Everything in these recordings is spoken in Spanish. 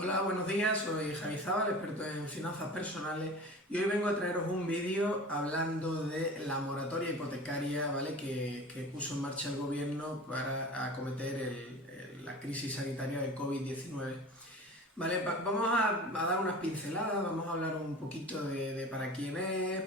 Hola, buenos días, soy Javi Zabal, experto en finanzas personales, y hoy vengo a traeros un vídeo hablando de la moratoria hipotecaria, ¿vale? que puso en marcha el gobierno para acometer la crisis sanitaria del COVID-19. Vale, vamos a dar unas pinceladas, vamos a hablar un poquito de para quién es,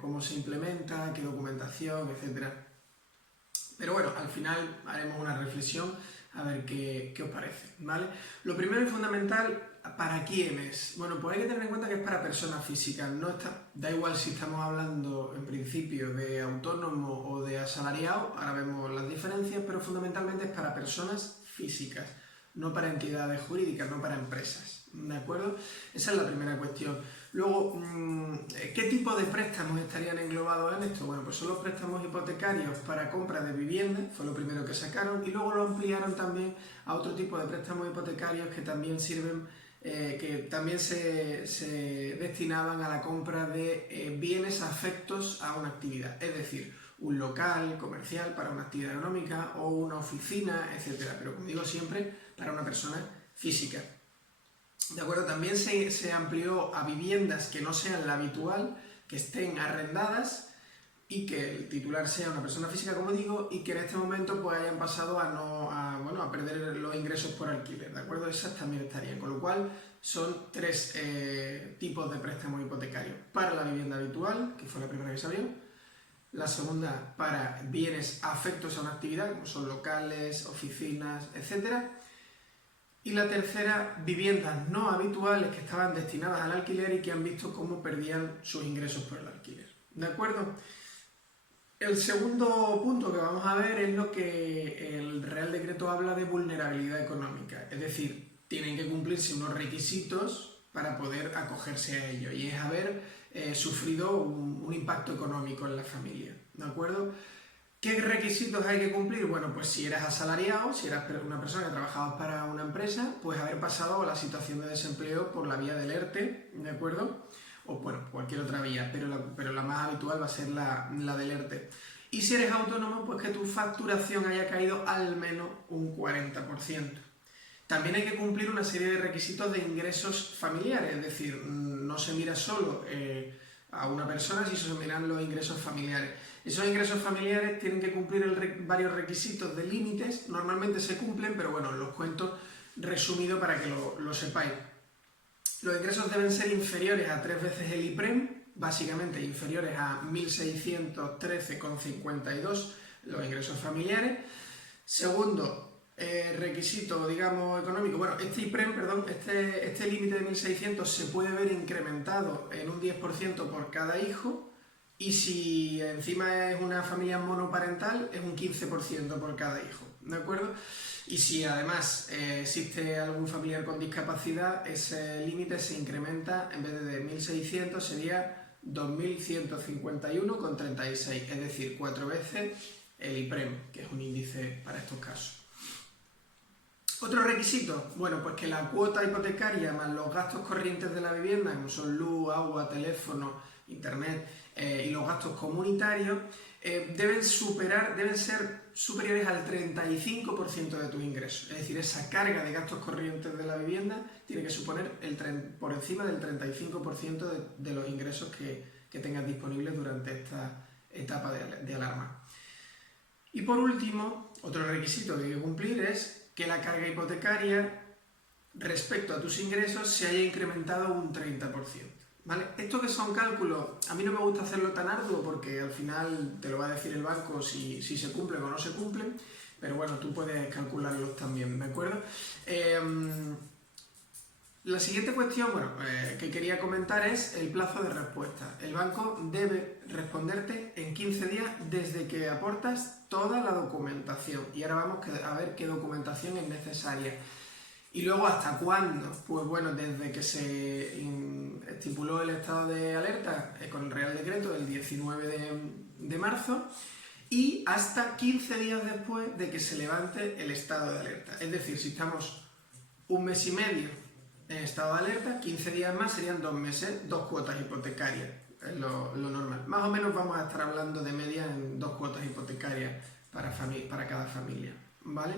cómo se implementa, qué documentación, etcétera. Pero bueno, al final haremos una reflexión a ver qué os parece, ¿vale? Lo primero y fundamental, ¿para quién es? Bueno, pues hay que tener en cuenta que es para personas físicas, da igual si estamos hablando en principio de autónomo o de asalariado, ahora vemos las diferencias, pero fundamentalmente es para personas físicas, no para entidades jurídicas, no para empresas, ¿de acuerdo? Esa es la primera cuestión. Luego, ¿qué tipo de préstamos estarían englobados en esto? Bueno, pues son los préstamos hipotecarios para compra de vivienda, fue lo primero que sacaron, y luego lo ampliaron también a otro tipo de préstamos hipotecarios que también sirven, que también se destinaban a la compra de bienes afectos a una actividad, es decir, un local comercial para una actividad económica o una oficina, etcétera. Pero como digo siempre, para una persona física. ¿De acuerdo? También se amplió a viviendas que no sean la habitual, que estén arrendadas y que el titular sea una persona física, como digo, y que en este momento pues hayan pasado a perder los ingresos por alquiler, ¿de acuerdo? Esas también estarían, con lo cual son tres tipos de préstamos hipotecarios. Para la vivienda habitual, que fue la primera que se abrió. La segunda, para bienes afectos a una actividad, como son locales, oficinas, etcétera. Y la tercera, viviendas no habituales que estaban destinadas al alquiler y que han visto cómo perdían sus ingresos por el alquiler. ¿De acuerdo? El segundo punto que vamos a ver es lo que el Real Decreto habla de vulnerabilidad económica. Es decir, tienen que cumplirse unos requisitos para poder acogerse a ello. Y es haber sufrido un impacto económico en la familia. ¿De acuerdo? ¿Qué requisitos hay que cumplir? Bueno, pues si eras asalariado, si eras una persona que trabajabas para una empresa, pues haber pasado a la situación de desempleo por la vía del ERTE, ¿de acuerdo? O bueno, cualquier otra vía, pero la más habitual va a ser la del ERTE. Y si eres autónomo, pues que tu facturación haya caído al menos un 40%. También hay que cumplir una serie de requisitos de ingresos familiares, es decir, no se mira solo a una persona, sino se miran los ingresos familiares. Esos ingresos familiares tienen que cumplir varios requisitos de límites, normalmente se cumplen, pero bueno, los cuento resumido para que lo sepáis. Los ingresos deben ser inferiores a 3 veces el IPREM, básicamente inferiores a 1.613,52 los ingresos familiares. Segundo, requisito, digamos, económico. Bueno, este IPREM, este límite de 1.600 se puede ver incrementado en un 10% por cada hijo, y si encima es una familia monoparental, es un 15% por cada hijo, ¿de acuerdo? Y si además existe algún familiar con discapacidad, ese límite se incrementa, en vez de 1.600 sería 2.151,36, es decir, 4 veces el IPREM, que es un índice para estos casos. Otro requisito, bueno, pues que la cuota hipotecaria más los gastos corrientes de la vivienda, como son luz, agua, teléfono, internet y los gastos comunitarios, deben ser superiores al 35% de tus ingresos. Es decir, esa carga de gastos corrientes de la vivienda tiene que suponer por encima del 35% de los ingresos que tengas disponibles durante esta etapa de alarma. Y por último, otro requisito que hay que cumplir es que la carga hipotecaria respecto a tus ingresos se haya incrementado un 30%. ¿Vale? Esto que son cálculos, a mí no me gusta hacerlo tan arduo porque al final te lo va a decir el banco si se cumplen o no se cumplen, pero bueno, tú puedes calcularlos también, ¿de acuerdo? La siguiente cuestión, que quería comentar es el plazo de respuesta. El banco debe responderte en 15 días desde que aportas toda la documentación. Y ahora vamos a ver qué documentación es necesaria. ¿Y luego hasta cuándo? Pues bueno, desde que se estipuló el estado de alerta con el Real Decreto del 19 de marzo y hasta 15 días después de que se levante el estado de alerta. Es decir, si estamos un mes y medio en estado de alerta, 15 días más serían 2 meses, 2 cuotas hipotecarias, es lo normal. Más o menos vamos a estar hablando de media en 2 cuotas hipotecarias para cada familia, ¿vale?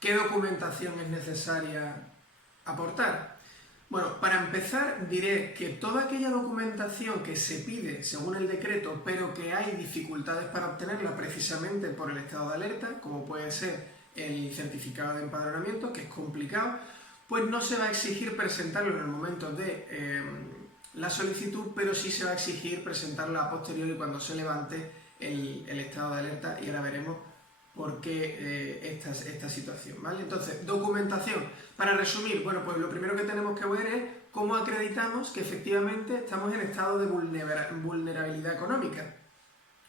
¿Qué documentación es necesaria aportar? Bueno, para empezar diré que toda aquella documentación que se pide según el decreto, pero que hay dificultades para obtenerla precisamente por el estado de alerta, como puede ser el certificado de empadronamiento, que es complicado, pues no se va a exigir presentarlo en el momento de la solicitud, pero sí se va a exigir presentarlo a posteriori cuando se levante el estado de alerta, y ahora veremos por qué esta situación, ¿vale? Entonces, documentación. Para resumir, bueno, pues lo primero que tenemos que ver es cómo acreditamos que efectivamente estamos en estado de vulnerabilidad económica.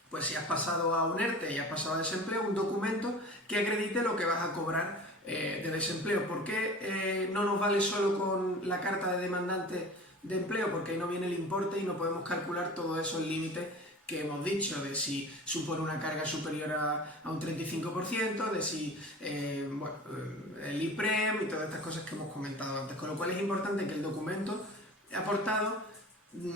Pues si has pasado a un ERTE y has pasado a desempleo, un documento que acredite lo que vas a cobrar de desempleo. ¿Por qué no nos vale solo con la carta de demandante de empleo? Porque ahí no viene el importe y no podemos calcular todos esos límites que hemos dicho, de si supone una carga superior a un 35%, de si el IPREM y todas estas cosas que hemos comentado antes. Con lo cual es importante que el documento aportado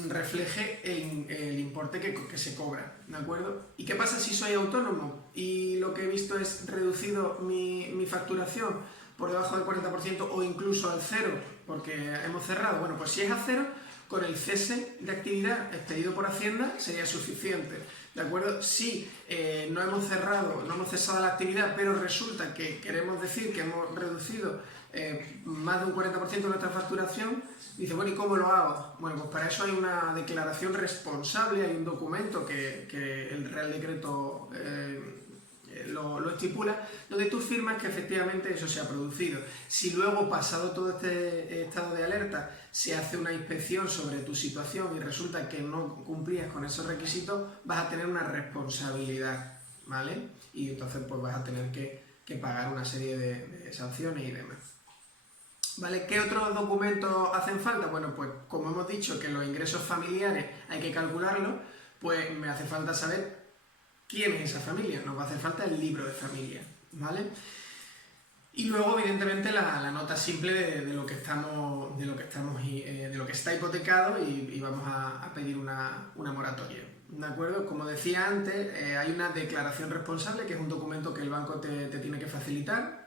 refleje el importe que se cobra, ¿de acuerdo? ¿Y qué pasa si soy autónomo y lo que he visto es reducido mi facturación por debajo del 40% o incluso al cero porque hemos cerrado? Bueno, pues si es a cero, con el cese de actividad expedido por Hacienda sería suficiente, ¿de acuerdo? Si no hemos cesado la actividad, pero resulta que queremos decir que hemos reducido más de un 40% de nuestra facturación, dice, bueno, ¿y cómo lo hago? Bueno, pues para eso hay una declaración responsable, hay un documento que el Real Decreto lo estipula, donde tú firmas que efectivamente eso se ha producido. Si luego, pasado todo este estado de alerta, se hace una inspección sobre tu situación y resulta que no cumplías con esos requisitos, vas a tener una responsabilidad, ¿vale? Y entonces pues vas a tener que pagar una serie de sanciones y demás. ¿Vale? ¿Qué otros documentos hacen falta? Bueno, pues como hemos dicho que los ingresos familiares hay que calcularlos, pues me hace falta saber quién es esa familia, nos va a hacer falta el libro de familia, ¿vale? Y luego, evidentemente, la nota simple de lo que está hipotecado y vamos a pedir una moratoria, ¿de acuerdo? Como decía antes, hay una declaración responsable, que es un documento que el banco te tiene que facilitar,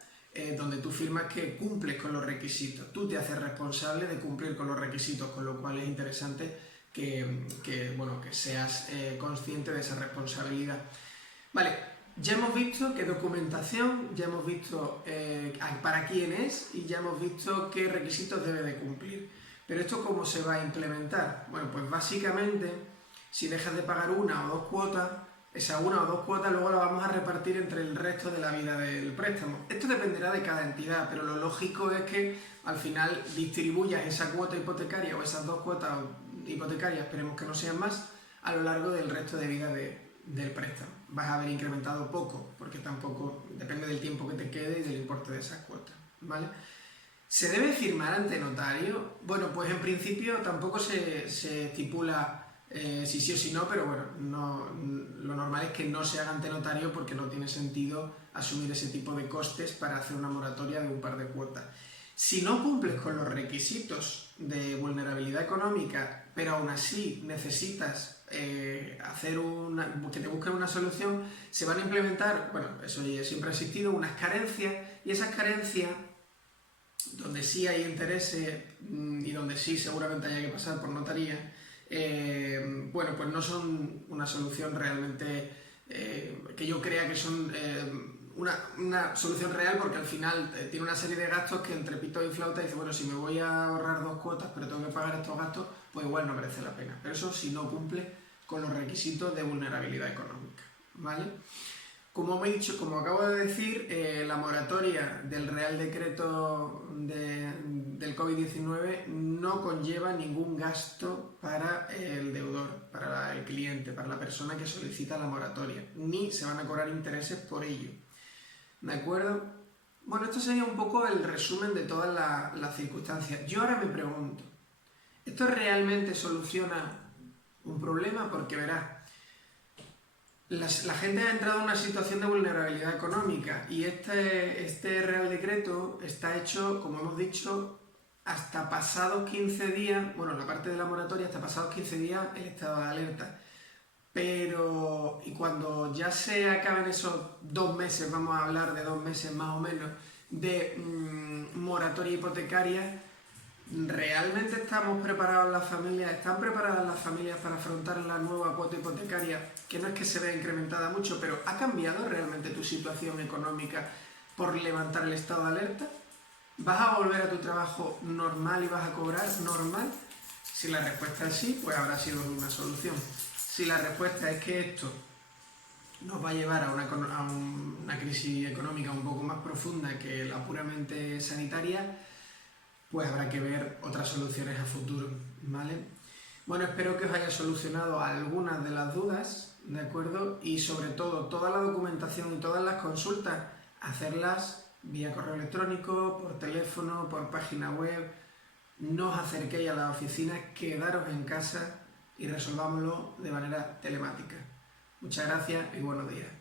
donde tú firmas que cumples con los requisitos. Tú te haces responsable de cumplir con los requisitos, con lo cual es interesante que seas consciente de esa responsabilidad. Vale, ya hemos visto qué documentación, ya hemos visto para quién es y ya hemos visto qué requisitos debe de cumplir. Pero ¿esto cómo se va a implementar? Bueno, pues básicamente, si dejas de pagar una o dos cuotas, esa una o dos cuotas luego la vamos a repartir entre el resto de la vida del préstamo. Esto dependerá de cada entidad, pero lo lógico es que al final distribuyas esa cuota hipotecaria o esas dos cuotas hipotecarias, esperemos que no sean más, a lo largo del resto de vida del préstamo. Vas a haber incrementado poco, porque tampoco depende del tiempo que te quede y del importe de esas cuotas, ¿vale? ¿Se debe firmar ante notario? Bueno, pues en principio tampoco se estipula si sí o si no, pero bueno, lo normal es que no se haga ante notario porque no tiene sentido asumir ese tipo de costes para hacer una moratoria de un par de cuotas. Si no cumples con los requisitos de vulnerabilidad económica, pero aún así necesitas que te busquen una solución, se van a implementar, bueno, eso ya siempre ha existido, unas carencias, y esas carencias, donde sí hay intereses y donde sí seguramente haya que pasar por notaría, pues no son una solución realmente que yo crea que son una solución real, porque al final tiene una serie de gastos que entre pito y flauta dice, bueno, si me voy a ahorrar dos cuotas pero tengo que pagar estos gastos, pues igual no merece la pena. Pero eso si no cumple con los requisitos de vulnerabilidad económica, ¿vale? Como acabo de decir, la moratoria del Real Decreto del COVID-19 no conlleva ningún gasto para el deudor, para el cliente, para la persona que solicita la moratoria, ni se van a cobrar intereses por ello, ¿de acuerdo? Bueno, esto sería un poco el resumen de todas las circunstancias. Yo ahora me pregunto, ¿esto realmente soluciona un problema? Porque verás, la gente ha entrado en una situación de vulnerabilidad económica y este Real Decreto está hecho, como hemos dicho, hasta pasados 15 días, bueno, la parte de la moratoria, hasta pasados 15 días el estado de alerta. Pero, y cuando ya se acaben esos 2 meses, vamos a hablar de 2 meses más o menos, de moratoria hipotecaria, ¿Realmente estamos preparados las familias? ¿Están preparadas las familias para afrontar la nueva cuota hipotecaria? Que no es que se vea incrementada mucho, pero ¿ha cambiado realmente tu situación económica por levantar el estado de alerta? ¿Vas a volver a tu trabajo normal y vas a cobrar normal? Si la respuesta es sí, pues habrá sido una solución. Si la respuesta es que esto nos va a llevar a una crisis económica un poco más profunda que la puramente sanitaria, pues habrá que ver otras soluciones a futuro, ¿vale? Bueno, espero que os haya solucionado algunas de las dudas, ¿de acuerdo? Y sobre todo, toda la documentación y todas las consultas, hacerlas vía correo electrónico, por teléfono, por página web. No os acerquéis a las oficinas, quedaros en casa y resolvámoslo de manera telemática. Muchas gracias y buenos días.